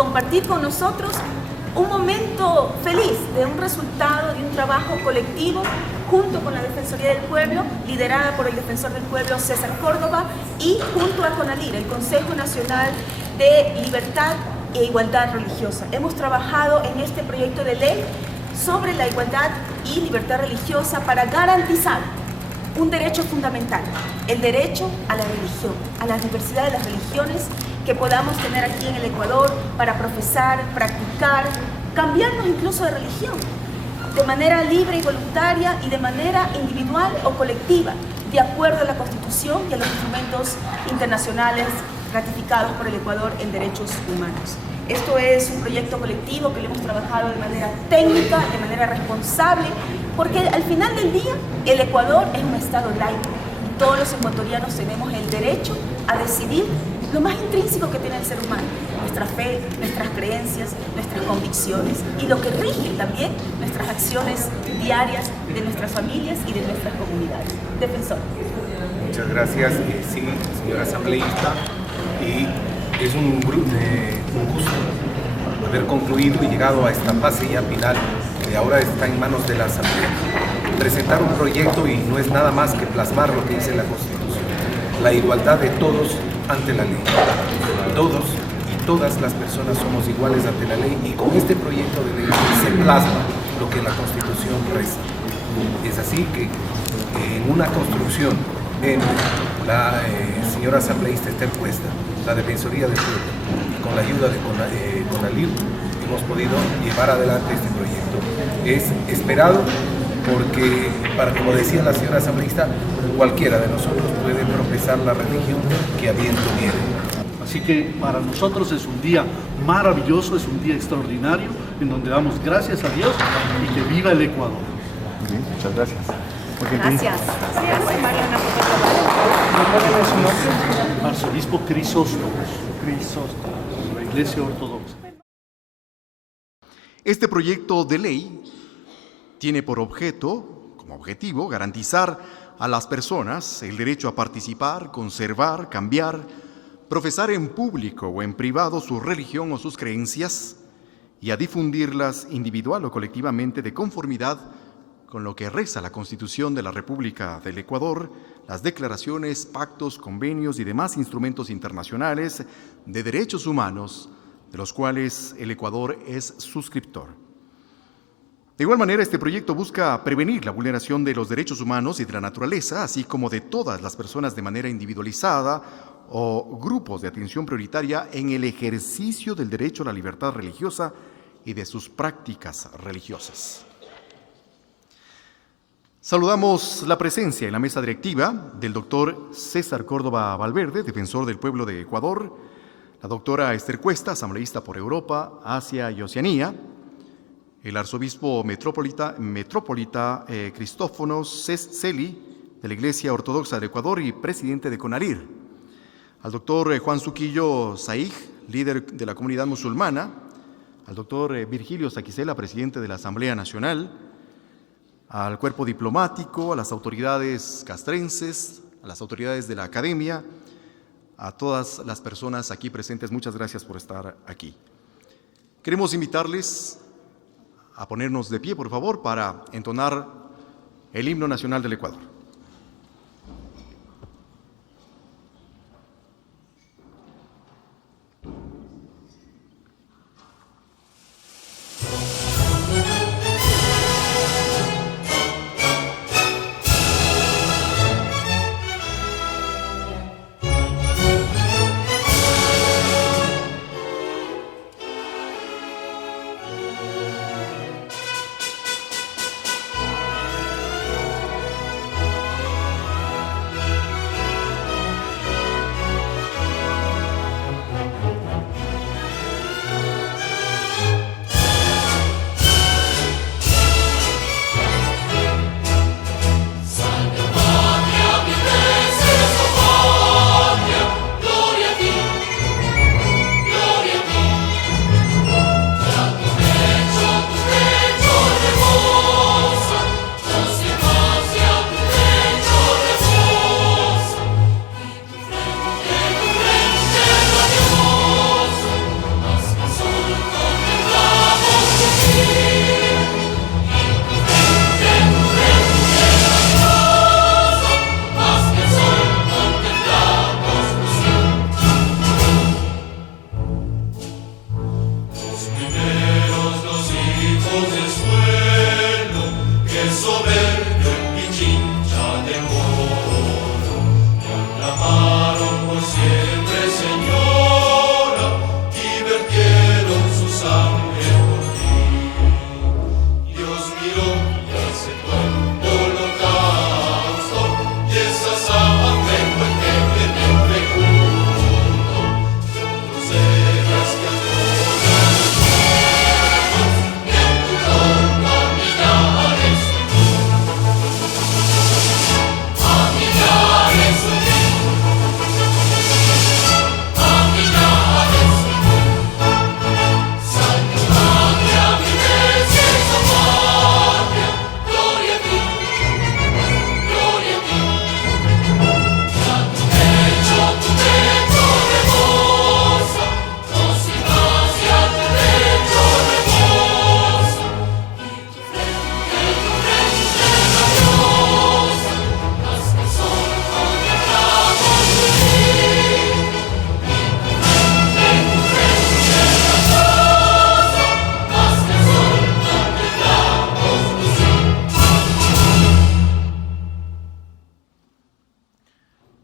compartir con nosotros un momento feliz de un resultado de un trabajo colectivo junto con la Defensoría del Pueblo, liderada por el Defensor del Pueblo César Córdoba, y junto a CONALIR, el Consejo Nacional de Libertad e Igualdad Religiosa. Hemos trabajado en este proyecto de ley sobre la igualdad y libertad religiosa para garantizar un derecho fundamental, el derecho a la religión, a la diversidad de las religiones que podamos tener aquí en el Ecuador para profesar, practicar, cambiarnos incluso de religión, de manera libre y voluntaria y de manera individual o colectiva, de acuerdo a la Constitución y a los instrumentos internacionales ratificados por el Ecuador en derechos humanos. Esto es un proyecto colectivo que lo hemos trabajado de manera técnica, de manera responsable, porque al final del día el Ecuador es un Estado laico y todos los ecuatorianos tenemos el derecho a decidir lo más intrínseco que tiene el ser humano, nuestra fe, nuestras creencias, nuestras convicciones y lo que rige también nuestras acciones diarias de nuestras familias y de nuestras comunidades. Defensor. Muchas gracias, sí, señora asambleísta, y es un gusto haber concluido y llegado a esta fase ya final que ahora está en manos de la Asamblea. Presentar un proyecto y no es nada más que plasmar lo que dice la Constitución, la igualdad de todos ante la ley. Todos y todas las personas somos iguales ante la ley, y con este proyecto de ley se plasma lo que la Constitución reza. Es así que en una construcción en la señora asambleísta está puesta la Defensoría del Pueblo, y con la ayuda de CONALIR hemos podido llevar adelante este proyecto. Es esperado porque, como decía la señora asambleísta, cualquiera de nosotros puede profesar la religión que a bien tuviere. Así que para nosotros es un día maravilloso, es un día extraordinario, en donde damos gracias a Dios y que viva el Ecuador. Bien, muchas gracias. Gracias. Arzobispo Crisóstomo, de la Iglesia Ortodoxa. Este proyecto de ley tiene como objetivo, garantizar a las personas el derecho a participar, conservar, cambiar, profesar en público o en privado su religión o sus creencias y a difundirlas individual o colectivamente de conformidad con lo que reza la Constitución de la República del Ecuador, las declaraciones, pactos, convenios y demás instrumentos internacionales de derechos humanos, de los cuales el Ecuador es suscriptor. De igual manera, este proyecto busca prevenir la vulneración de los derechos humanos y de la naturaleza, así como de todas las personas de manera individualizada o grupos de atención prioritaria en el ejercicio del derecho a la libertad religiosa y de sus prácticas religiosas. Saludamos la presencia en la mesa directiva del doctor César Córdoba Valverde, defensor del pueblo de Ecuador, la doctora Esther Cuesta, asambleísta por Europa, Asia y Oceanía, el arzobispo metropolita Cristófono Celi, de la Iglesia Ortodoxa de Ecuador y presidente de CONALIR, al doctor Juan Suquillo Saig, líder de la comunidad musulmana, al doctor Virgilio Saquicela, presidente de la Asamblea Nacional, al cuerpo diplomático, a las autoridades castrenses, a las autoridades de la academia, a todas las personas aquí presentes, muchas gracias por estar aquí. Queremos invitarles a ponernos de pie, por favor, para entonar el himno nacional del Ecuador.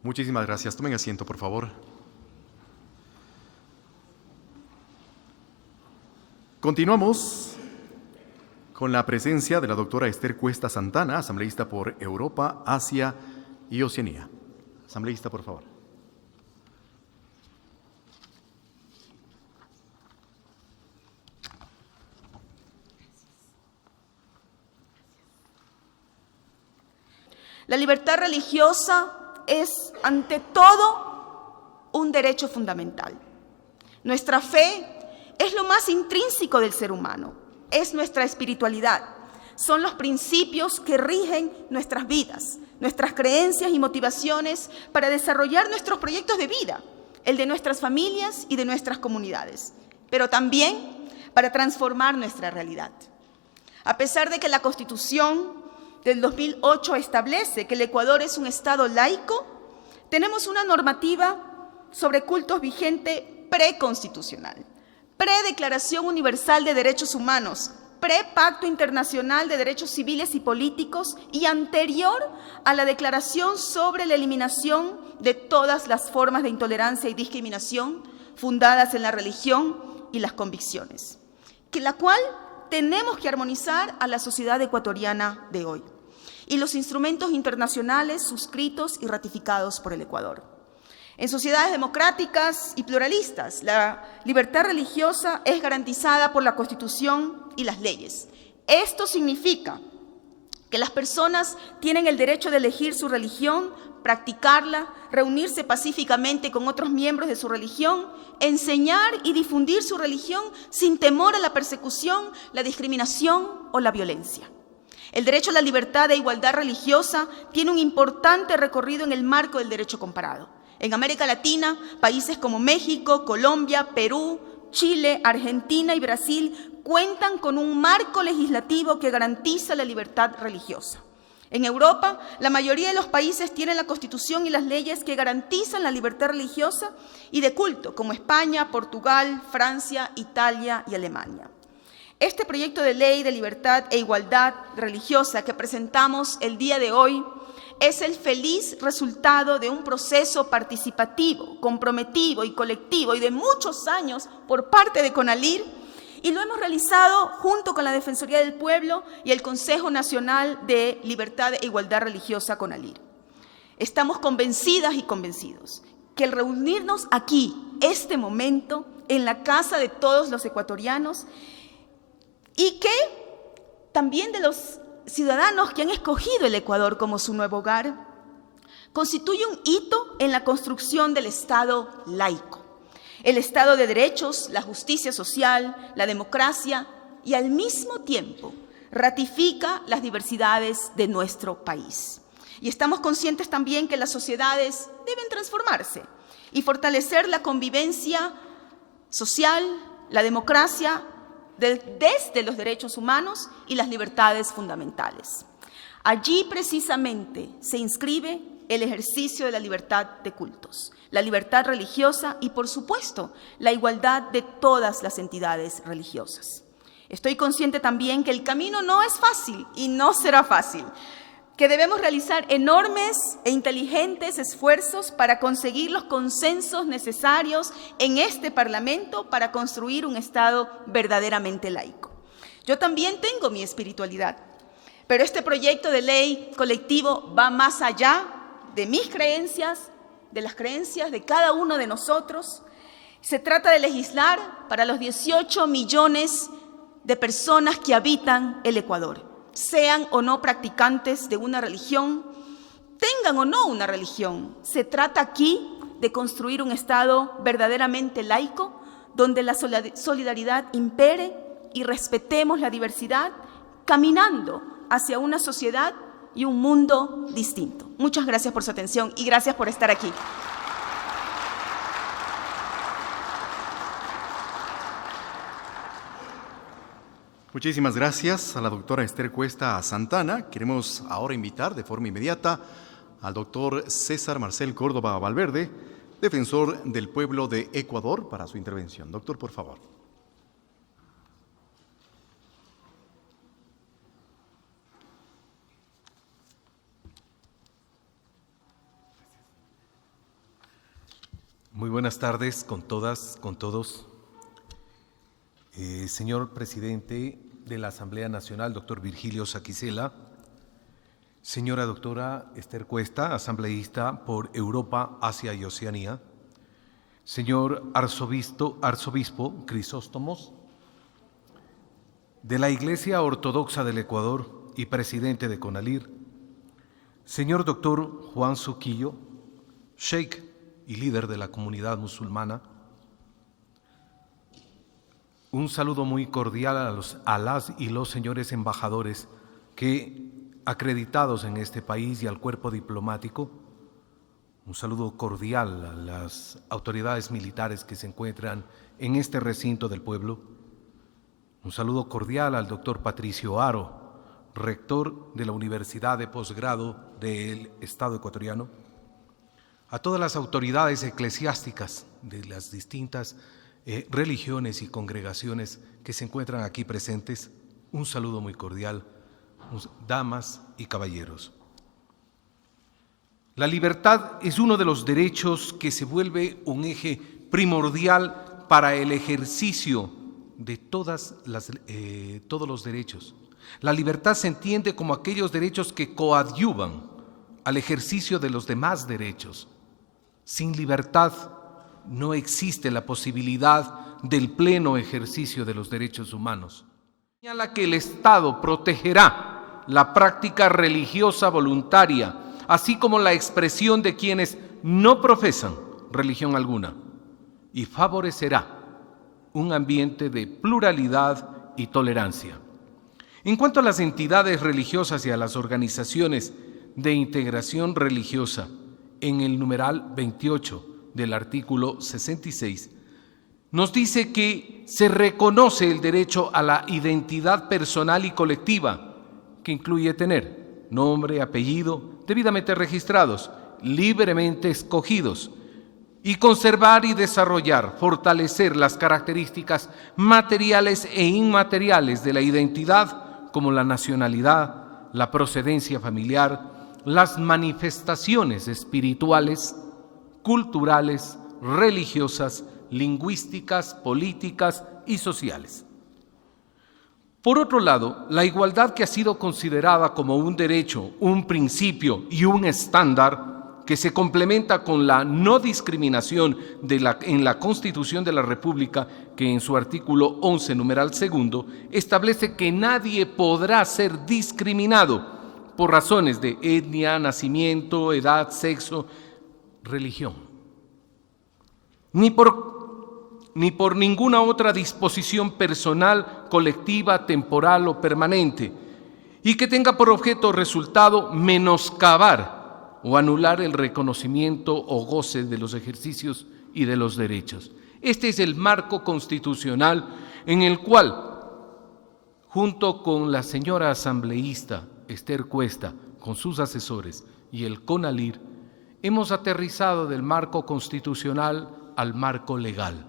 Muchísimas gracias. Tomen asiento, por favor. Continuamos con la presencia de la doctora Esther Cuesta Santana, asambleísta por Europa, Asia y Oceanía. Asambleísta, por favor. La libertad religiosa es, ante todo, un derecho fundamental. Nuestra fe es lo más intrínseco del ser humano, es nuestra espiritualidad, son los principios que rigen nuestras vidas, nuestras creencias y motivaciones para desarrollar nuestros proyectos de vida, el de nuestras familias y de nuestras comunidades, pero también para transformar nuestra realidad. A pesar de que la Constitución del 2008 establece que el Ecuador es un Estado laico, tenemos una normativa sobre cultos vigente preconstitucional, pre-Declaración Universal de Derechos Humanos, pre-Pacto Internacional de Derechos Civiles y Políticos y anterior a la Declaración sobre la eliminación de todas las formas de intolerancia y discriminación fundadas en la religión y las convicciones, la cual tenemos que armonizar a la sociedad ecuatoriana de hoy, y los instrumentos internacionales suscritos y ratificados por el Ecuador. En sociedades democráticas y pluralistas, la libertad religiosa es garantizada por la Constitución y las leyes. Esto significa que las personas tienen el derecho de elegir su religión, practicarla, reunirse pacíficamente con otros miembros de su religión, enseñar y difundir su religión sin temor a la persecución, la discriminación o la violencia. El derecho a la libertad e igualdad religiosa tiene un importante recorrido en el marco del derecho comparado. En América Latina, países como México, Colombia, Perú, Chile, Argentina y Brasil cuentan con un marco legislativo que garantiza la libertad religiosa. En Europa, la mayoría de los países tienen la Constitución y las leyes que garantizan la libertad religiosa y de culto, como España, Portugal, Francia, Italia y Alemania. Este proyecto de ley de libertad e igualdad religiosa que presentamos el día de hoy es el feliz resultado de un proceso participativo, comprometido y colectivo y de muchos años por parte de CONALIR, y lo hemos realizado junto con la Defensoría del Pueblo y el Consejo Nacional de Libertad e Igualdad Religiosa, CONALIR. Estamos convencidas y convencidos que el reunirnos aquí, este momento, en la casa de todos los ecuatorianos, y que también de los ciudadanos que han escogido el Ecuador como su nuevo hogar, constituye un hito en la construcción del Estado laico, el Estado de derechos, la justicia social, la democracia y al mismo tiempo ratifica las diversidades de nuestro país. Y estamos conscientes también que las sociedades deben transformarse y fortalecer la convivencia social, la democracia, desde los derechos humanos y las libertades fundamentales. Allí precisamente se inscribe el ejercicio de la libertad de cultos, la libertad religiosa y, por supuesto, la igualdad de todas las entidades religiosas. Estoy consciente también que el camino no es fácil y no será fácil, que debemos realizar enormes e inteligentes esfuerzos para conseguir los consensos necesarios en este Parlamento para construir un Estado verdaderamente laico. Yo también tengo mi espiritualidad, pero este proyecto de ley colectivo va más allá de mis creencias, de las creencias de cada uno de nosotros. Se trata de legislar para los 18 millones de personas que habitan el Ecuador, sean o no practicantes de una religión, tengan o no una religión. Se trata aquí de construir un Estado verdaderamente laico, donde la solidaridad impere y respetemos la diversidad, caminando hacia una sociedad y un mundo distinto. Muchas gracias por su atención y gracias por estar aquí. Muchísimas gracias a la doctora Esther Cuesta Santana. Queremos ahora invitar de forma inmediata al doctor César Marcel Córdoba Valverde, defensor del pueblo de Ecuador, para su intervención. Doctor, por favor. Muy buenas tardes con todas, con todos. Señor presidente de la Asamblea Nacional, doctor Virgilio Saquicela, señora doctora Esther Cuesta, asambleísta por Europa, Asia y Oceanía, señor arzobispo Crisóstomos, de la Iglesia Ortodoxa del Ecuador y presidente de CONALIR, señor doctor Juan Suquillo, sheikh y líder de la comunidad musulmana, un saludo muy cordial a las y los señores embajadores que acreditados en este país y al cuerpo diplomático, un saludo cordial a las autoridades militares que se encuentran en este recinto del pueblo, un saludo cordial al doctor Patricio Haro, rector de la Universidad de Posgrado del Estado ecuatoriano, a todas las autoridades eclesiásticas de las distintas religiones y congregaciones que se encuentran aquí presentes, un saludo muy cordial, damas y caballeros. La libertad es uno de los derechos que se vuelve un eje primordial para el ejercicio de todos los derechos. La libertad se entiende como aquellos derechos que coadyuvan al ejercicio de los demás derechos. Sin libertad no existe la posibilidad del pleno ejercicio de los derechos humanos. Señala que el Estado protegerá la práctica religiosa voluntaria, así como la expresión de quienes no profesan religión alguna, y favorecerá un ambiente de pluralidad y tolerancia. En cuanto a las entidades religiosas y a las organizaciones de integración religiosa, en el numeral 28 del artículo 66, nos dice que se reconoce el derecho a la identidad personal y colectiva, que incluye tener nombre, apellido, debidamente registrados, libremente escogidos, y conservar y desarrollar, fortalecer las características materiales e inmateriales de la identidad, como la nacionalidad, la procedencia familiar, las manifestaciones espirituales, culturales, religiosas, lingüísticas, políticas y sociales. Por otro lado, la igualdad, que ha sido considerada como un derecho, un principio y un estándar que se complementa con la no discriminación en la Constitución de la República, que en su artículo 11, numeral 2, establece que nadie podrá ser discriminado por razones de etnia, nacimiento, edad, sexo, religión, ni por ninguna otra disposición personal, colectiva, temporal o permanente, y que tenga por objeto o resultado menoscabar o anular el reconocimiento o goce de los ejercicios y de los derechos. Este es el marco constitucional en el cual, junto con la señora asambleísta Esther Cuesta, con sus asesores, y el CONALIR, hemos aterrizado del marco constitucional al marco legal.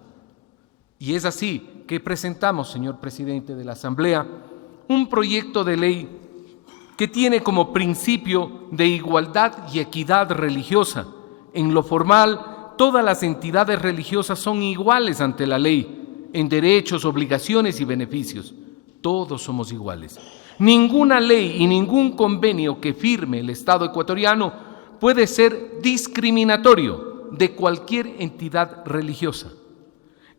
Y es así que presentamos, señor presidente de la Asamblea, un proyecto de ley que tiene como principio de igualdad y equidad religiosa. En lo formal, todas las entidades religiosas son iguales ante la ley, en derechos, obligaciones y beneficios. Todos somos iguales. Ninguna ley y ningún convenio que firme el Estado ecuatoriano puede ser discriminatorio de cualquier entidad religiosa.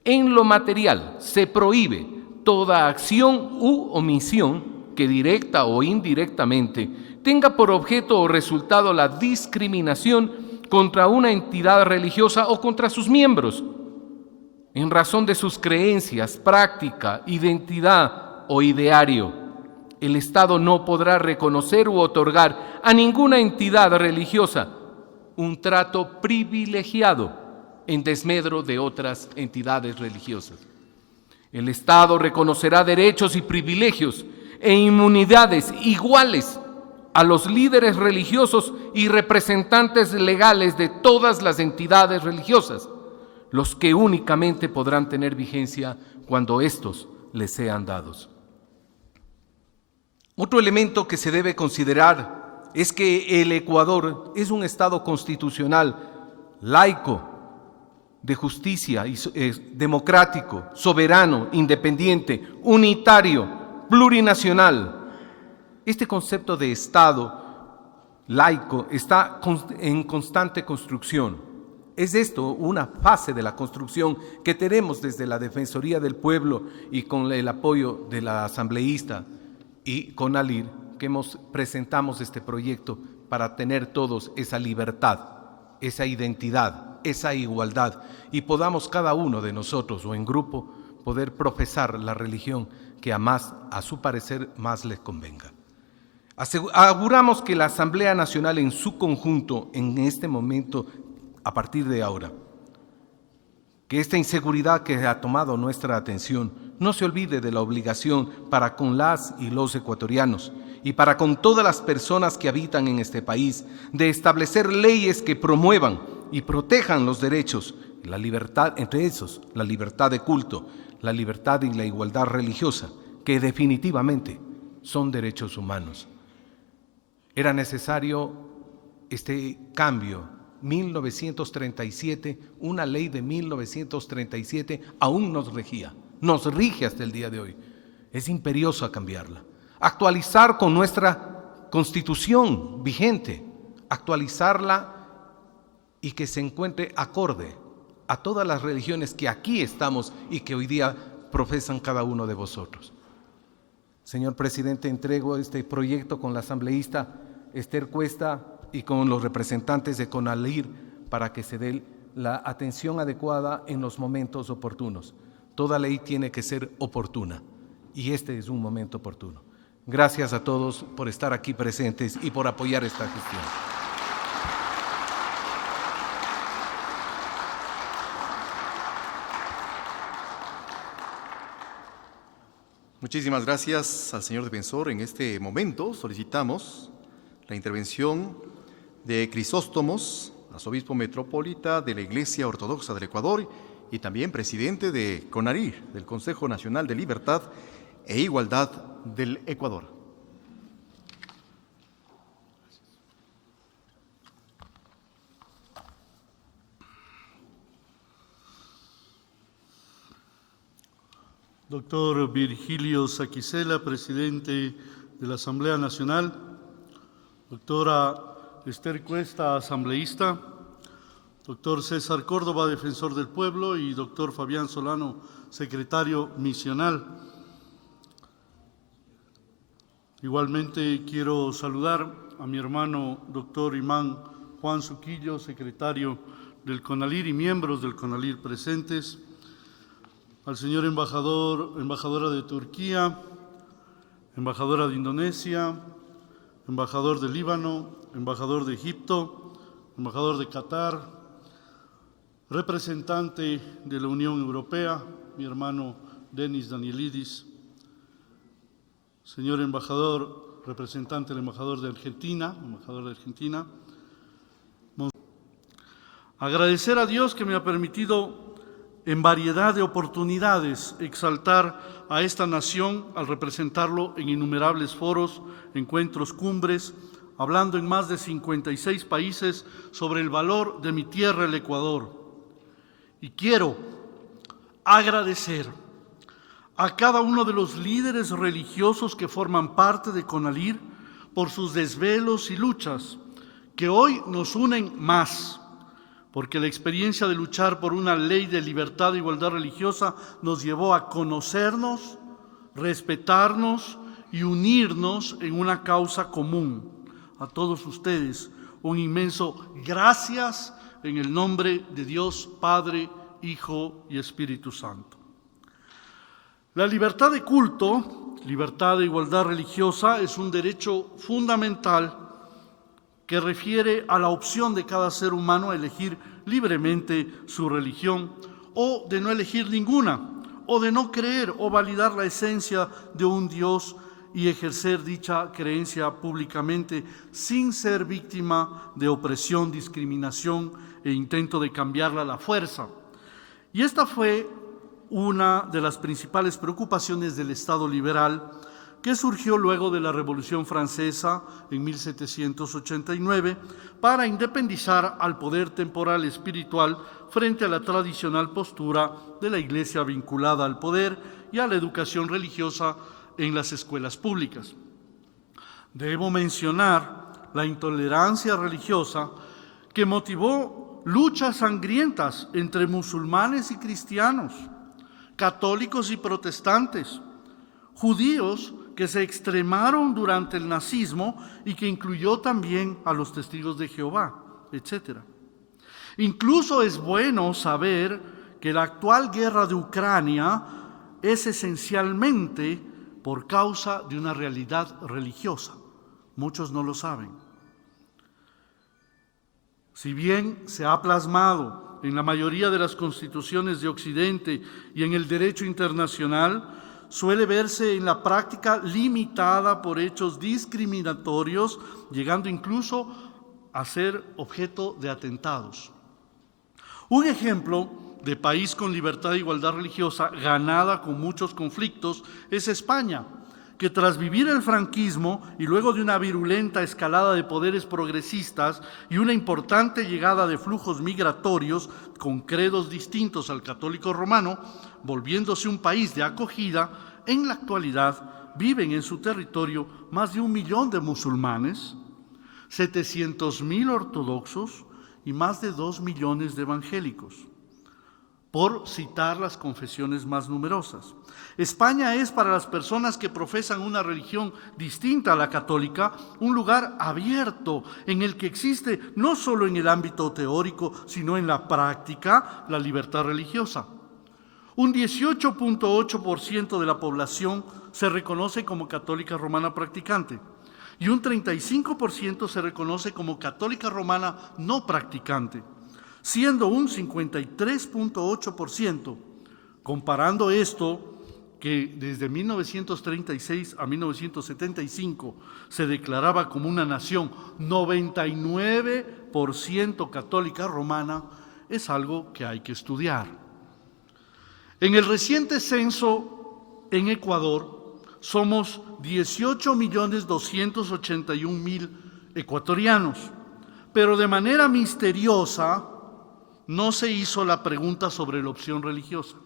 En lo material, se prohíbe toda acción u omisión que directa o indirectamente tenga por objeto o resultado la discriminación contra una entidad religiosa o contra sus miembros, en razón de sus creencias, práctica, identidad o ideario. El Estado no podrá reconocer u otorgar a ninguna entidad religiosa un trato privilegiado en desmedro de otras entidades religiosas. El Estado reconocerá derechos y privilegios e inmunidades iguales a los líderes religiosos y representantes legales de todas las entidades religiosas, los que únicamente podrán tener vigencia cuando estos les sean dados. Otro elemento que se debe considerar es que el Ecuador es un Estado constitucional, laico, de justicia, democrático, soberano, independiente, unitario, plurinacional. Este concepto de Estado laico está en constante construcción. Es esto una fase de la construcción que tenemos desde la Defensoría del Pueblo y con el apoyo de la asambleísta y CONALIR, que presentamos este proyecto para tener todos esa libertad, esa identidad, esa igualdad, y podamos cada uno de nosotros o en grupo poder profesar la religión que a su parecer más les convenga. Auguramos que la Asamblea Nacional en su conjunto, en este momento, a partir de ahora, que esta inseguridad que ha tomado nuestra atención no se olvide de la obligación para con las y los ecuatorianos y para con todas las personas que habitan en este país de establecer leyes que promuevan y protejan los derechos, la libertad, entre esos, la libertad de culto, la libertad y la igualdad religiosa, que definitivamente son derechos humanos. Era necesario este cambio. 1937, una ley de 1937 aún nos rige hasta el día de hoy. Es imperioso cambiarla. Actualizar con nuestra Constitución vigente, actualizarla y que se encuentre acorde a todas las religiones que aquí estamos y que hoy día profesan cada uno de vosotros. Señor Presidente, entrego este proyecto con la asambleísta Esther Cuesta y con los representantes de CONALIR para que se dé la atención adecuada en los momentos oportunos. Toda ley tiene que ser oportuna y este es un momento oportuno. Gracias a todos por estar aquí presentes y por apoyar esta gestión. Muchísimas gracias al señor defensor. En este momento solicitamos la intervención de Crisóstomos, arzobispo metropolita de la Iglesia Ortodoxa del Ecuador y también presidente de CONALIR, del Consejo Nacional de Libertad e Igualdad del Ecuador. Doctor Virgilio Saquicela, presidente de la Asamblea Nacional. Doctora Esther Cuesta, asambleísta. Doctor César Córdoba, defensor del pueblo, y doctor Fabián Solano, secretario misional. Igualmente quiero saludar a mi hermano doctor Imán Juan Suquillo, secretario del CONALIR y miembros del CONALIR presentes, al señor embajadora de Turquía, embajadora de Indonesia, embajador de Líbano, embajador de Egipto, embajador de Qatar, representante de la Unión Europea, mi hermano Denis Danielidis, señor embajador, representante del embajador de Argentina, Agradecer a Dios que me ha permitido en variedad de oportunidades exaltar a esta nación al representarlo en innumerables foros, encuentros, cumbres, hablando en más de 56 países sobre el valor de mi tierra, el Ecuador. Y quiero agradecer a cada uno de los líderes religiosos que forman parte de CONALIR por sus desvelos y luchas, que hoy nos unen más, porque la experiencia de luchar por una ley de libertad e igualdad religiosa nos llevó a conocernos, respetarnos y unirnos en una causa común. A todos ustedes, un inmenso gracias en el nombre de Dios Padre, Hijo y Espíritu Santo. La libertad de culto, libertad de igualdad religiosa, es un derecho fundamental que refiere a la opción de cada ser humano a elegir libremente su religión o de no elegir ninguna, o de no creer o validar la esencia de un Dios y ejercer dicha creencia públicamente sin ser víctima de opresión, discriminación e intento de cambiarla a la fuerza. Y esta fue una de las principales preocupaciones del Estado liberal que surgió luego de la Revolución Francesa en 1789 para independizar al poder temporal espiritual frente a la tradicional postura de la Iglesia vinculada al poder y a la educación religiosa en las escuelas públicas. Debo mencionar la intolerancia religiosa que motivó luchas sangrientas entre musulmanes y cristianos, católicos y protestantes, judíos que se extremaron durante el nazismo y que incluyó también a los testigos de Jehová, etc. Incluso es bueno saber que la actual guerra de Ucrania es esencialmente por causa de una realidad religiosa. Muchos no lo saben. Si bien se ha plasmado en la mayoría de las constituciones de Occidente y en el derecho internacional, suele verse en la práctica limitada por hechos discriminatorios, llegando incluso a ser objeto de atentados. Un ejemplo de país con libertad e igualdad religiosa ganada con muchos conflictos es España, que tras vivir el franquismo y luego de una virulenta escalada de poderes progresistas y una importante llegada de flujos migratorios con credos distintos al católico romano, volviéndose un país de acogida, en la actualidad viven en su territorio más de 1 millón de musulmanes, 700,000 ortodoxos y más de 2 millones de evangélicos, por citar las confesiones más numerosas. España es, para las personas que profesan una religión distinta a la católica, un lugar abierto en el que existe no solo en el ámbito teórico, sino en la práctica, la libertad religiosa. Un 18.8% de la población se reconoce como católica romana practicante y un 35% se reconoce como católica romana no practicante, siendo un 53.8%. Comparando esto, que desde 1936 a 1975 se declaraba como una nación 99% católica romana, es algo que hay que estudiar. En el reciente censo en Ecuador somos 18.281.000 ecuatorianos, pero de manera misteriosa no se hizo la pregunta sobre la opción religiosa.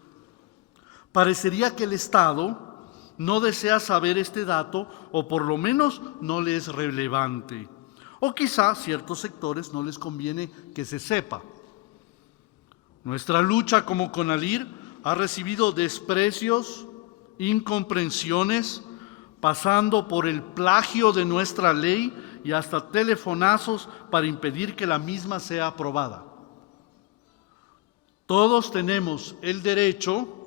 Parecería que el Estado no desea saber este dato o por lo menos no le es relevante. O quizá a ciertos sectores no les conviene que se sepa. Nuestra lucha como CONALIR ha recibido desprecios, incomprensiones, pasando por el plagio de nuestra ley y hasta telefonazos para impedir que la misma sea aprobada. Todos tenemos el derecho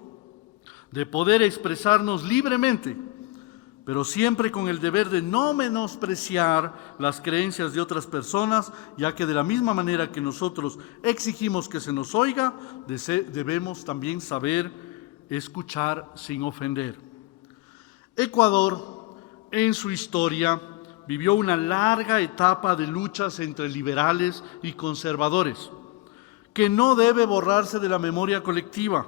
de poder expresarnos libremente, pero siempre con el deber de no menospreciar las creencias de otras personas, ya que de la misma manera que nosotros exigimos que se nos oiga, debemos también saber escuchar sin ofender. Ecuador, en su historia, vivió una larga etapa de luchas entre liberales y conservadores, que no debe borrarse de la memoria colectiva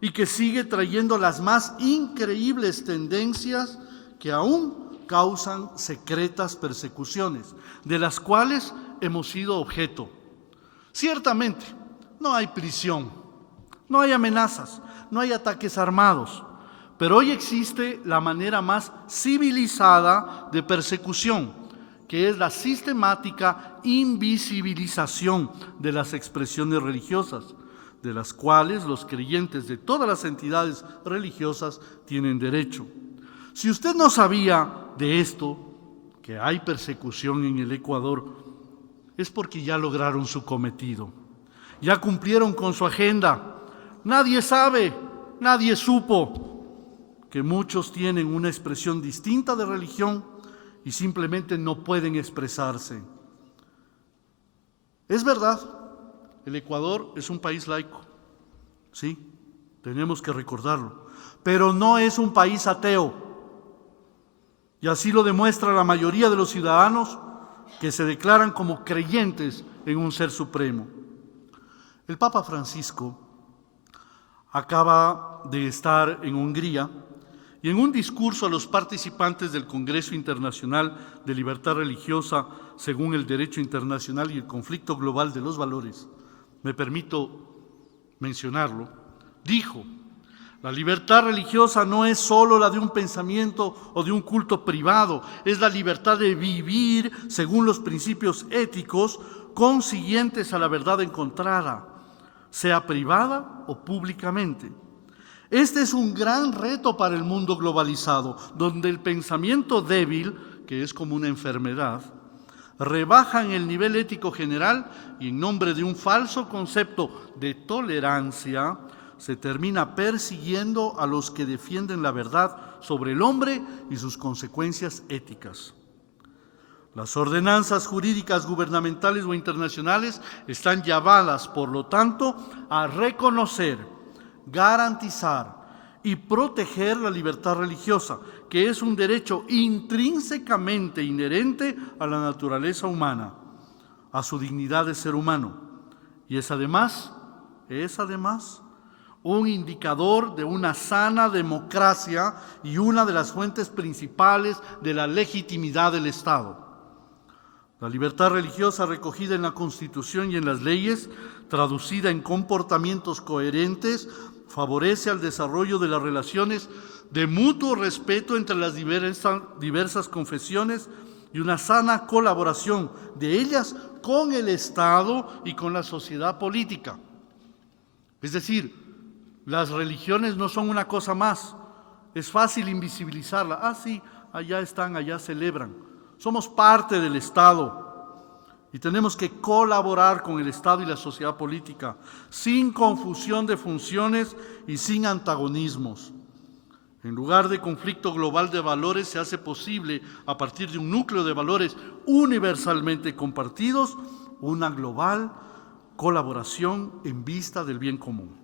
y que sigue trayendo las más increíbles tendencias que aún causan secretas persecuciones, de las cuales hemos sido objeto. Ciertamente, no hay prisión, no hay amenazas, no hay ataques armados, pero hoy existe la manera más civilizada de persecución, que es la sistemática invisibilización de las expresiones religiosas, de las cuales los creyentes de todas las entidades religiosas tienen derecho. Si usted no sabía de esto, que hay persecución en el Ecuador, es porque ya lograron su cometido, ya cumplieron con su agenda. Nadie sabe, nadie supo que muchos tienen una expresión distinta de religión y simplemente no pueden expresarse. Es verdad, el Ecuador es un país laico, sí, tenemos que recordarlo, pero no es un país ateo. Y así lo demuestra la mayoría de los ciudadanos que se declaran como creyentes en un ser supremo. El Papa Francisco acaba de estar en Hungría Y en un discurso a los participantes del Congreso Internacional de Libertad Religiosa según el Derecho Internacional y el Conflicto Global de los Valores, me permito mencionarlo, dijo: la libertad religiosa no es solo la de un pensamiento o de un culto privado, es la libertad de vivir según los principios éticos consiguientes a la verdad encontrada, sea privada o públicamente. Este es un gran reto para el mundo globalizado, donde el pensamiento débil, que es como una enfermedad, rebaja en el nivel ético general y en nombre de un falso concepto de tolerancia, se termina persiguiendo a los que defienden la verdad sobre el hombre y sus consecuencias éticas. Las ordenanzas jurídicas gubernamentales o internacionales están llamadas, por lo tanto, a reconocer, garantizar y proteger la libertad religiosa, que es un derecho intrínsecamente inherente a la naturaleza humana, a su dignidad de ser humano, y es además un indicador de una sana democracia y una de las fuentes principales de la legitimidad del Estado. La libertad religiosa recogida en la Constitución y en las leyes, traducida en comportamientos coherentes, favorece al desarrollo de las relaciones de mutuo respeto entre las diversas confesiones y una sana colaboración de ellas con el Estado y con la sociedad política. Es decir, las religiones no son una cosa más. Es fácil invisibilizarla. Ah, sí, allá están, allá celebran. Somos parte del Estado y tenemos que colaborar con el Estado y la sociedad política sin confusión de funciones y sin antagonismos. En lugar de conflicto global de valores, se hace posible, a partir de un núcleo de valores universalmente compartidos, una global colaboración en vista del bien común.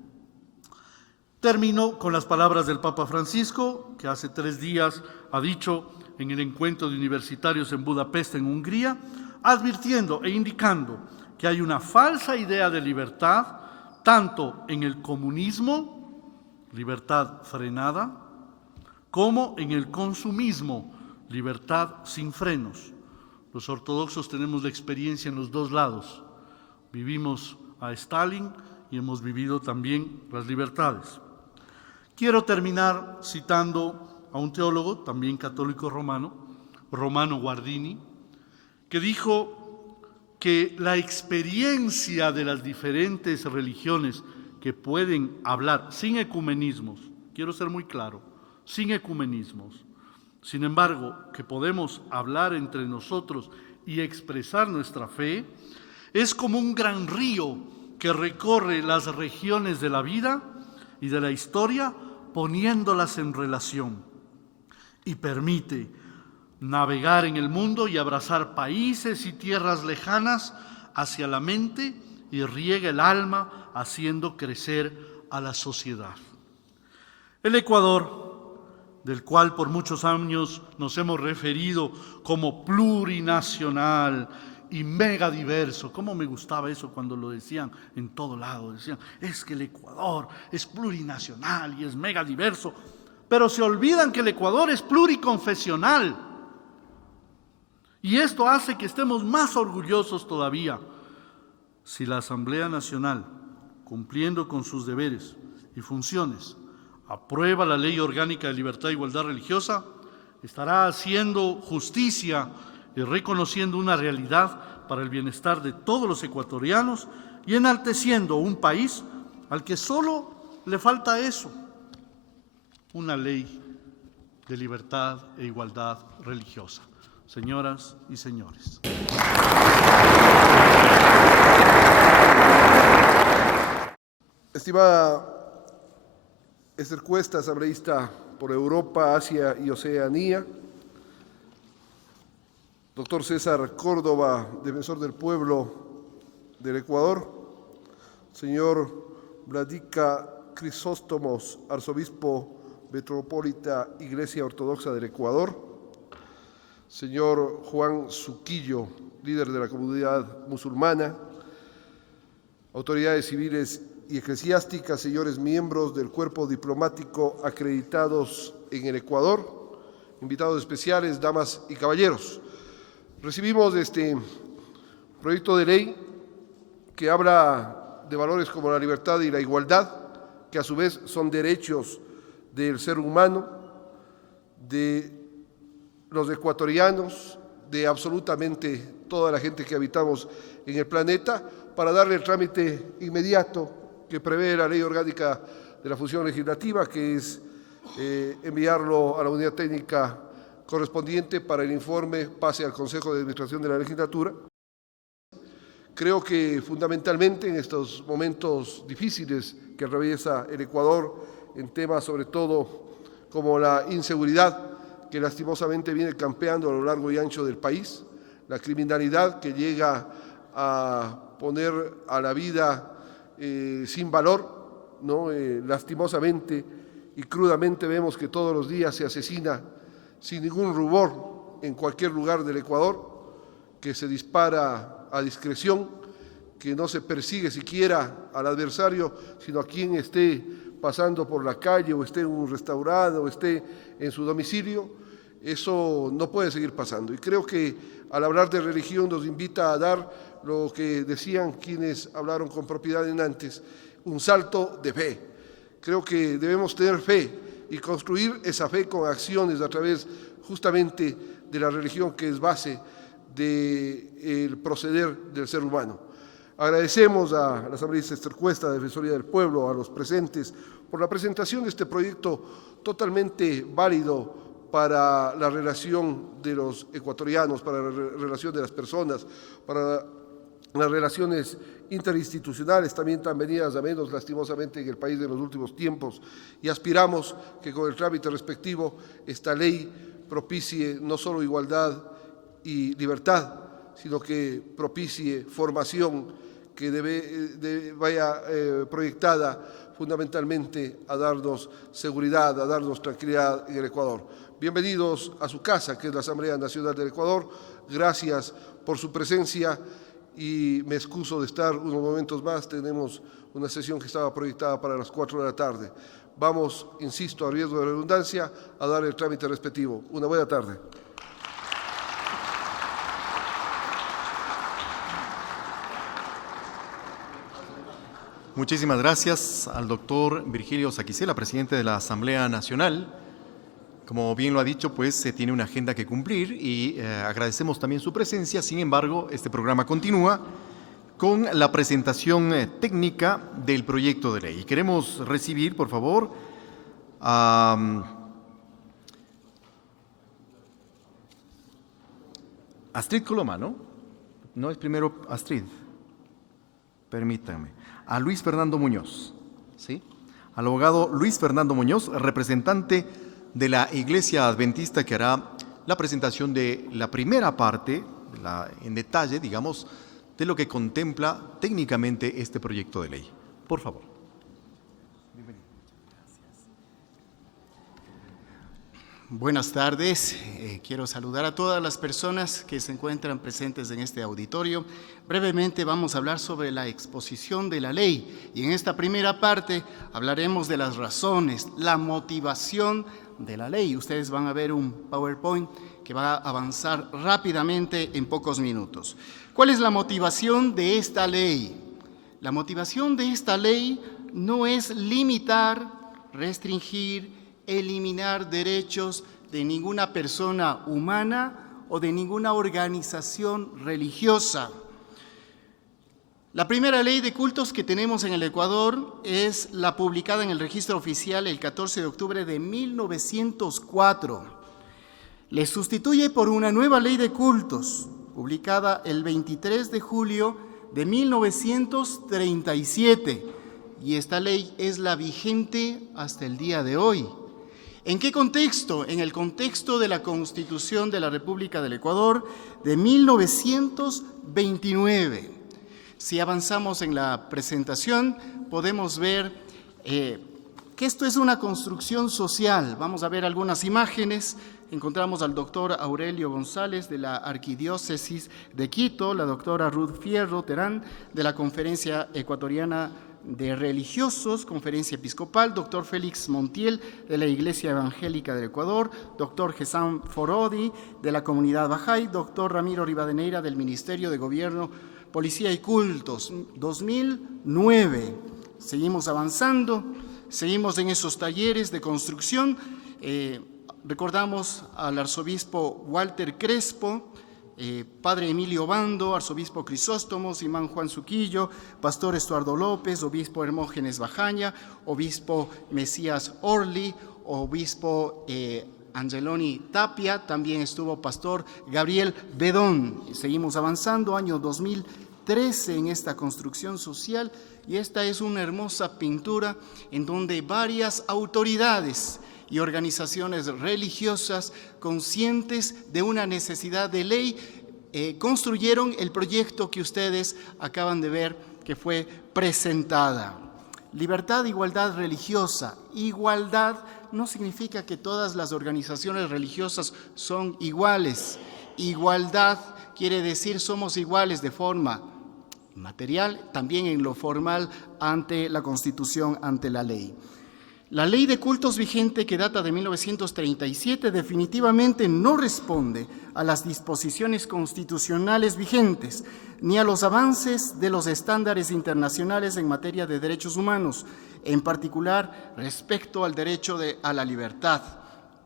Termino con las palabras del Papa Francisco, que hace 3 días ha dicho en el encuentro de universitarios en Budapest, en Hungría, advirtiendo e indicando que hay una falsa idea de libertad, tanto en el comunismo, libertad frenada, como en el consumismo, libertad sin frenos. Los ortodoxos tenemos la experiencia en los dos lados. Vivimos a Stalin y hemos vivido también las libertades. Quiero terminar citando a un teólogo, también católico romano, Romano Guardini, que dijo que la experiencia de las diferentes religiones que pueden hablar sin ecumenismos, quiero ser muy claro, sin ecumenismos, sin embargo, que podemos hablar entre nosotros y expresar nuestra fe, es como un gran río que recorre las regiones de la vida y de la historia, poniéndolas en relación, y permite navegar en el mundo y abrazar países y tierras lejanas hacia la mente y riega el alma, haciendo crecer a la sociedad. El Ecuador, del cual por muchos años nos hemos referido como plurinacional y megadiverso. ¿Cómo me gustaba eso cuando lo decían en todo lado? Decían, es que el Ecuador es plurinacional y es megadiverso, pero se olvidan que el Ecuador es pluriconfesional. Y esto hace que estemos más orgullosos todavía. Si la Asamblea Nacional, cumpliendo con sus deberes y funciones, aprueba la Ley Orgánica de Libertad e Igualdad Religiosa, estará haciendo justicia y reconociendo una realidad para el bienestar de todos los ecuatorianos y enalteciendo un país al que solo le falta eso, una ley de libertad e igualdad religiosa. Señoras y señores. Estimada Esther Cuesta, asambleísta por Europa, Asia y Oceanía, doctor César Córdoba, defensor del pueblo del Ecuador, señor Vladica Crisóstomos, arzobispo metropolita Iglesia Ortodoxa del Ecuador, señor Juan Suquillo, líder de la comunidad musulmana, autoridades civiles y eclesiásticas, señores miembros del cuerpo diplomático acreditados en el Ecuador, invitados especiales, damas y caballeros. Recibimos este proyecto de ley que habla de valores como la libertad y la igualdad, que a su vez son derechos del ser humano, de los ecuatorianos, de absolutamente toda la gente que habitamos en el planeta, para darle el trámite inmediato que prevé la Ley Orgánica de la Función Legislativa, que es enviarlo a la unidad técnica correspondiente para el informe pase al Consejo de Administración de la Legislatura. Creo que fundamentalmente en estos momentos difíciles que atraviesa el Ecuador, en temas sobre todo como la inseguridad que lastimosamente viene campeando a lo largo y ancho del país, la criminalidad que llega a poner a la vida sin valor, ¿no? Lastimosamente y crudamente vemos que todos los días se asesina sin ningún rubor en cualquier lugar del Ecuador, que se dispara a discreción, que no se persigue siquiera al adversario, sino a quien esté pasando por la calle o esté en un restaurante o esté en su domicilio. Eso no puede seguir pasando. Y creo que al hablar de religión nos invita a dar lo que decían quienes hablaron con propiedad en antes, un salto de fe. Creo que debemos tener fe y construir esa fe con acciones a través justamente de la religión, que es base del proceder del ser humano. Agradecemos a la asambleísta Esther Cuesta, de Defensoría del Pueblo, a los presentes, por la presentación de este proyecto totalmente válido para la relación de los ecuatorianos, para la relación de las personas, para las relaciones interinstitucionales, también tan venidas a menos lastimosamente en el país de los últimos tiempos, y aspiramos que con el trámite respectivo esta ley propicie no solo igualdad y libertad, sino que propicie formación que vaya proyectada fundamentalmente a darnos seguridad, a darnos tranquilidad en el Ecuador. Bienvenidos a su casa, que es la Asamblea Nacional del Ecuador. Gracias por su presencia y me excuso de estar unos momentos más. Tenemos una sesión que estaba proyectada para las 4 de la tarde. Vamos, insisto, a riesgo de redundancia, a dar el trámite respectivo. Una buena tarde. Muchísimas gracias al doctor Virgilio Saquicela, presidente de la Asamblea Nacional. Como bien lo ha dicho, pues se tiene una agenda que cumplir y agradecemos también su presencia. Sin embargo, este programa continúa con la presentación técnica del proyecto de ley. Queremos recibir, por favor, a Astrid Coloma, ¿no? No es primero Astrid. Permítanme. A Luis Fernando Muñoz, ¿sí? Al abogado Luis Fernando Muñoz, representante de la Iglesia Adventista, que hará la presentación de la primera parte, en detalle, digamos, de lo que contempla técnicamente este proyecto de ley. Por favor. Buenas tardes. Quiero saludar a todas las personas que se encuentran presentes en este auditorio. Brevemente vamos a hablar sobre la exposición de la ley y en esta primera parte hablaremos de las razones, la motivación de la ley. Ustedes van a ver un PowerPoint que va a avanzar rápidamente en pocos minutos. ¿Cuál es la motivación de esta ley? La motivación de esta ley no es limitar, restringir, eliminar derechos de ninguna persona humana o de ninguna organización religiosa. La primera ley de cultos que tenemos en el Ecuador es la publicada en el Registro Oficial el 14 de octubre de 1904. Le sustituye por una nueva ley de cultos, publicada el 23 de julio de 1937. Y esta ley es la vigente hasta el día de hoy. ¿En qué contexto? En el contexto de la Constitución de la República del Ecuador de 1929. Si avanzamos en la presentación, podemos ver que esto es una construcción social. Vamos a ver algunas imágenes. Encontramos al doctor Aurelio González de la Arquidiócesis de Quito, la doctora Ruth Fierro Terán de la Conferencia Ecuatoriana de Religiosos, Conferencia Episcopal, doctor Félix Montiel, de la Iglesia Evangélica del Ecuador, doctor Gesam Forodi, de la Comunidad Bahá'í, doctor Ramiro Rivadeneira, del Ministerio de Gobierno, Policía y Cultos, 2009. Seguimos avanzando, seguimos en esos talleres de construcción. Recordamos al arzobispo Walter Crespo, padre Emilio Bando, arzobispo Crisóstomo, imán Juan Suquillo, pastor Estuardo López, obispo Hermógenes Bajaña, obispo Mesías Orli, obispo Angeloni Tapia, también estuvo pastor Gabriel Bedón. Seguimos avanzando, año 2013 en esta construcción social, y esta es una hermosa pintura en donde varias autoridades y organizaciones religiosas conscientes de una necesidad de ley construyeron el proyecto que ustedes acaban de ver que fue presentada. Libertad, igualdad religiosa. Igualdad no significa que todas las organizaciones religiosas son iguales. Igualdad quiere decir somos iguales de forma material, también en lo formal ante la Constitución, ante la ley. La ley de cultos vigente, que data de 1937, definitivamente no responde a las disposiciones constitucionales vigentes ni a los avances de los estándares internacionales en materia de derechos humanos, en particular respecto al derecho a la libertad,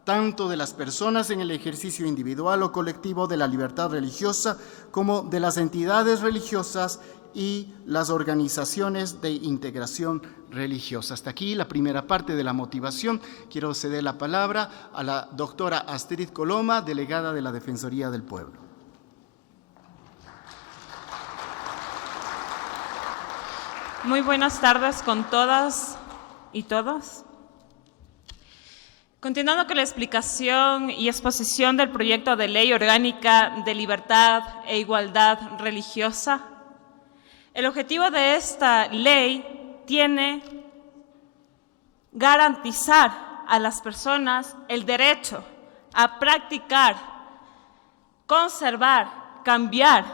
tanto de las personas en el ejercicio individual o colectivo de la libertad religiosa como de las entidades religiosas y las organizaciones de integración religiosa. Hasta aquí la primera parte de la motivación. Quiero ceder la palabra a la doctora Astrid Coloma, delegada de la Defensoría del Pueblo. Muy buenas tardes con todas y todos. Continuando con la explicación y exposición del proyecto de ley orgánica de libertad e igualdad religiosa, el objetivo de esta ley tiene garantizar a las personas el derecho a practicar, conservar, cambiar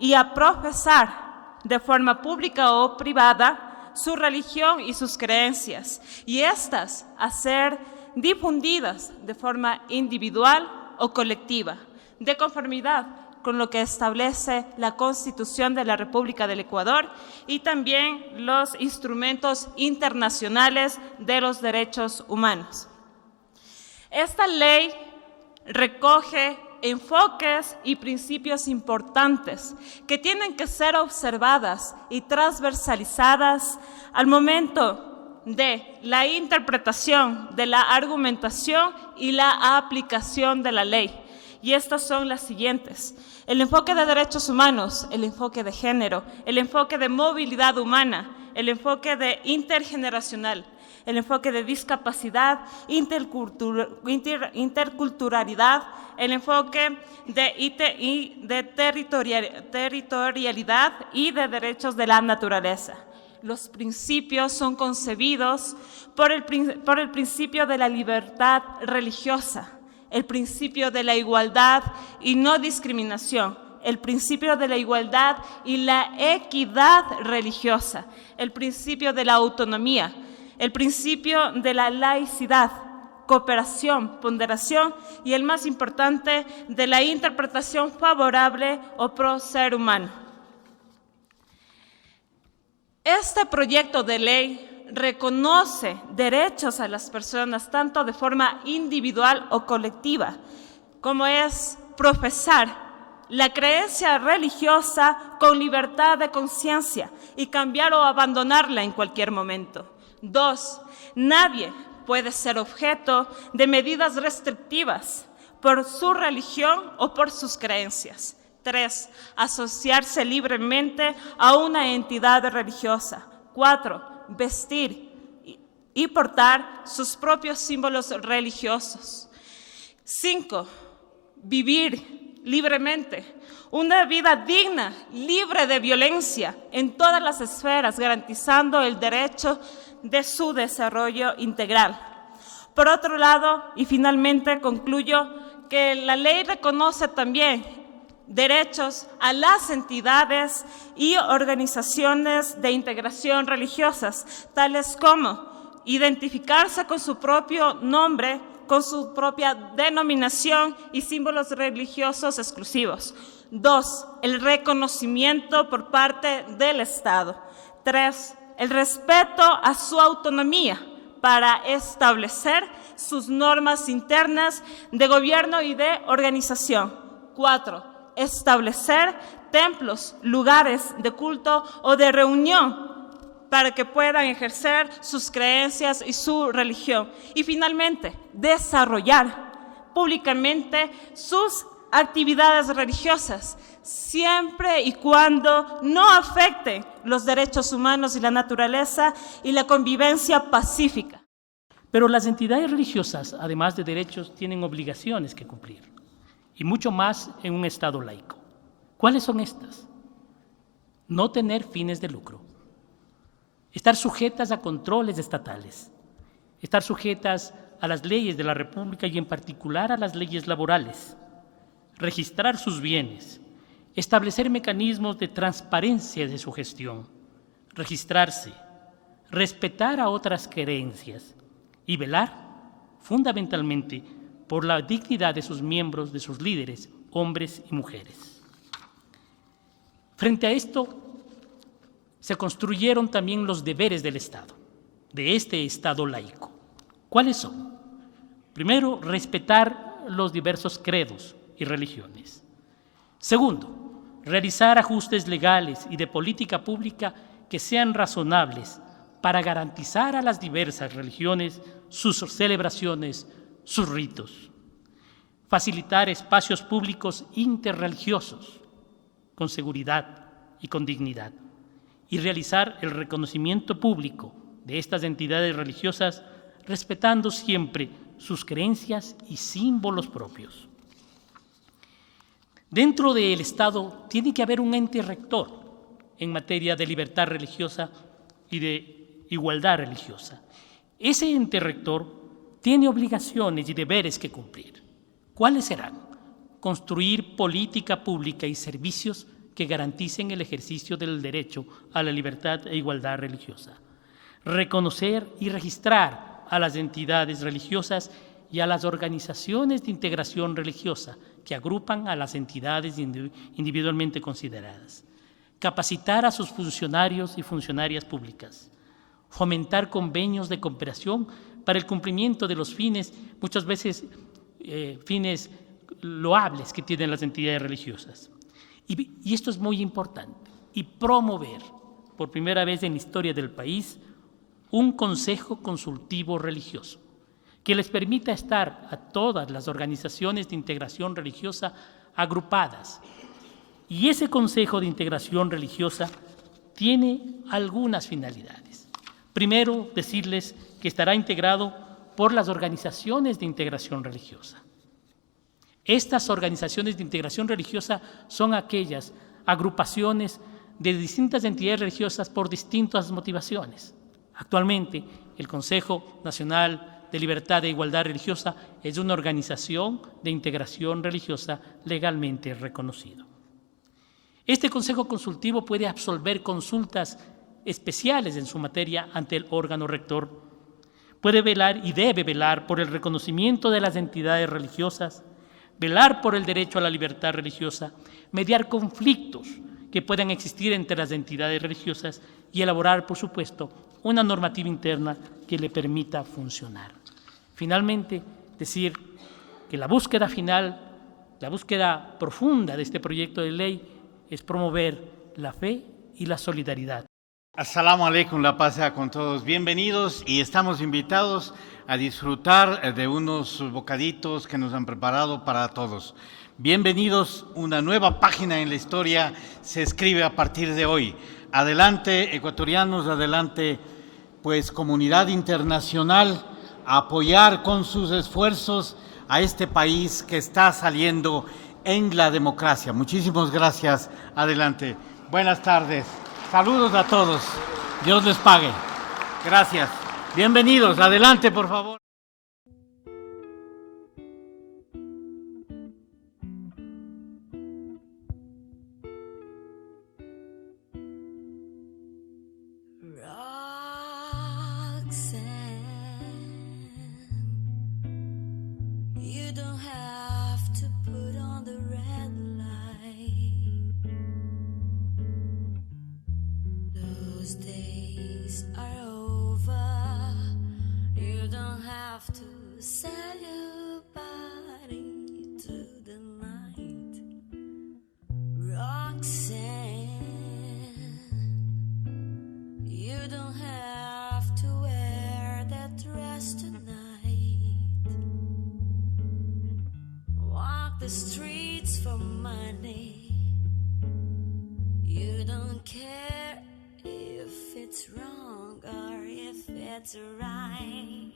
y a profesar de forma pública o privada su religión y sus creencias, y éstas a ser difundidas de forma individual o colectiva, de conformidad con lo que establece la Constitución de la República del Ecuador y también los instrumentos internacionales de los derechos humanos. Esta ley recoge enfoques y principios importantes que tienen que ser observadas y transversalizadas al momento de la interpretación, de la argumentación y la aplicación de la ley. Y estas son las siguientes: el enfoque de derechos humanos, el enfoque de género, el enfoque de movilidad humana, el enfoque de intergeneracional, el enfoque de discapacidad, interculturalidad, el enfoque de territorialidad y de derechos de la naturaleza. Los principios son concebidos por el principio de la libertad religiosa, el principio de la igualdad y no discriminación, el principio de la igualdad y la equidad religiosa, el principio de la autonomía, el principio de la laicidad, cooperación, ponderación y el más importante, de la interpretación favorable o pro ser humano. Este proyecto de ley reconoce derechos a las personas tanto de forma individual o colectiva, como es profesar la creencia religiosa con libertad de conciencia y cambiar o abandonarla en cualquier momento. 2. Nadie puede ser objeto de medidas restrictivas por su religión o por sus creencias. 3. Asociarse libremente a una entidad religiosa. 4. Vestir y portar sus propios símbolos religiosos. 5. Vivir libremente una vida digna, libre de violencia en todas las esferas, garantizando el derecho de su desarrollo integral. Por otro lado, y finalmente concluyo, que la ley reconoce también derechos a las entidades y organizaciones de integración religiosas, tales como identificarse con su propio nombre, con su propia denominación y símbolos religiosos exclusivos. 2. El reconocimiento por parte del Estado. 3. El respeto a su autonomía para establecer sus normas internas de gobierno y de organización. 4. Establecer templos, lugares de culto o de reunión para que puedan ejercer sus creencias y su religión. Y finalmente, desarrollar públicamente sus actividades religiosas, siempre y cuando no afecten los derechos humanos y la naturaleza y la convivencia pacífica. Pero las entidades religiosas, además de derechos, tienen obligaciones que cumplir, y mucho más en un Estado laico. ¿Cuáles son estas? No tener fines de lucro, estar sujetas a controles estatales, estar sujetas a las leyes de la República y en particular a las leyes laborales, registrar sus bienes, establecer mecanismos de transparencia de su gestión, registrarse, respetar a otras creencias y velar, fundamentalmente, por la dignidad de sus miembros, de sus líderes, hombres y mujeres. Frente a esto, se construyeron también los deberes del Estado, de este Estado laico. ¿Cuáles son? Primero, respetar los diversos credos y religiones. Segundo, realizar ajustes legales y de política pública que sean razonables para garantizar a las diversas religiones sus celebraciones, sus ritos. Facilitar espacios públicos interreligiosos con seguridad y con dignidad. Y realizar el reconocimiento público de estas entidades religiosas respetando siempre sus creencias y símbolos propios. Dentro del Estado tiene que haber un ente rector en materia de libertad religiosa y de igualdad religiosa. Ese ente rector tiene obligaciones y deberes que cumplir. ¿Cuáles serán? Construir política pública y servicios que garanticen el ejercicio del derecho a la libertad e igualdad religiosa. Reconocer y registrar a las entidades religiosas y a las organizaciones de integración religiosa que agrupan a las entidades individualmente consideradas. Capacitar a sus funcionarios y funcionarias públicas. Fomentar convenios de cooperación para el cumplimiento de los fines, muchas veces fines loables que tienen las entidades religiosas. Y esto es muy importante. Y promover, por primera vez en la historia del país, un consejo consultivo religioso que les permita estar a todas las organizaciones de integración religiosa agrupadas. Y ese Consejo de Integración Religiosa tiene algunas finalidades. Primero, decirles que estará integrado por las organizaciones de integración religiosa. Estas organizaciones de integración religiosa son aquellas agrupaciones de distintas entidades religiosas por distintas motivaciones. Actualmente, el Consejo Nacional de Libertad e Igualdad Religiosa es una organización de integración religiosa legalmente reconocido. Este Consejo Consultivo puede absolver consultas especiales en su materia ante el órgano rector. Puede velar y debe velar por el reconocimiento de las entidades religiosas, velar por el derecho a la libertad religiosa, mediar conflictos que puedan existir entre las entidades religiosas y elaborar, por supuesto, una normativa interna que le permita funcionar. Finalmente, decir que la búsqueda final, la búsqueda profunda de este proyecto de ley es promover la fe y la solidaridad. Assalamu alaikum, la paz sea con todos. Bienvenidos y estamos invitados a disfrutar de unos bocaditos que nos han preparado para todos. Bienvenidos, una nueva página en la historia se escribe a partir de hoy. Adelante, ecuatorianos, adelante, pues comunidad internacional, a apoyar con sus esfuerzos a este país que está saliendo en la democracia. Muchísimas gracias. Adelante. Buenas tardes. Saludos a todos. Dios les pague. Gracias. Bienvenidos. Adelante, por favor. those days are over. You don't have to sell your body to the night. Roxanne, you don't have to wear that dress tonight. Walk the streets for money. You don't care if it's wrong or if it's right.